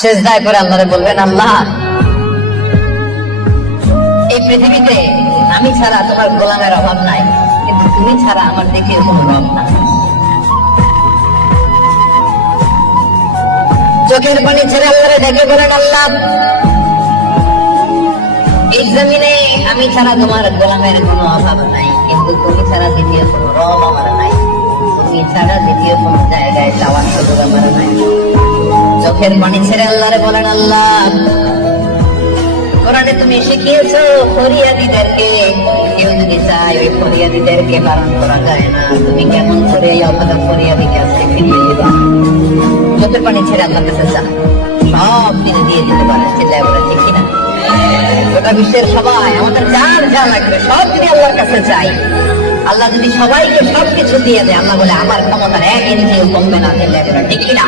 সেজদায় করে আল্লাহরে বলবেন, আল্লাহ এই পৃথিবীতে আমি ছাড়া তোমার গোলামের অভাব নাই, কিন্তু তুমি ছাড়া আমার দ্বিতীয় কোনো রব না। চোখের পানি ছেড়ে আল্লাহরে ডেকে বলেন, আল্লাহ এই জমিনে আমি ছাড়া তোমার গোলামের কোনো অভাব নাই, কিন্তু তুমি ছাড়া দ্বিতীয় কোনো রব আমার নাই, তুমি ছাড়া দ্বিতীয় কোনো জায়গায় যাওয়ার সুযোগ আমার নাই। চোখের পানি ছেড়ে আল্লাহরে বলেন, আল্লাহ কোরআনে তুমি শিখিয়েছো ফরিয়াদীদেরকে, কেউ যদি চায় ওই ফরিয়াদীদেরকে বারণ করা যায় না, তুমি কেমন করে এই অভাগা ফরিয়াদীকে আজকে ফিরিয়ে দিবা? চোখের পানি ছেড়ে আল্লাহর কাছে যা, সব তিনি দিয়ে দিতে পারেন। চিল্লায় বলে ঠিক কিনা? গোটা বিশ্বের সবাই আমাদের যার যা লাগবে সব যদি আল্লাহর কাছে চাই, আল্লাহ যদি সবাইকে সবকিছু দিয়ে দেয়, আল্লাহ বলে আমার ক্ষমতার 1 ইঞ্চিও কমবে না। চিল্লায় বলে ঠিক কিনা?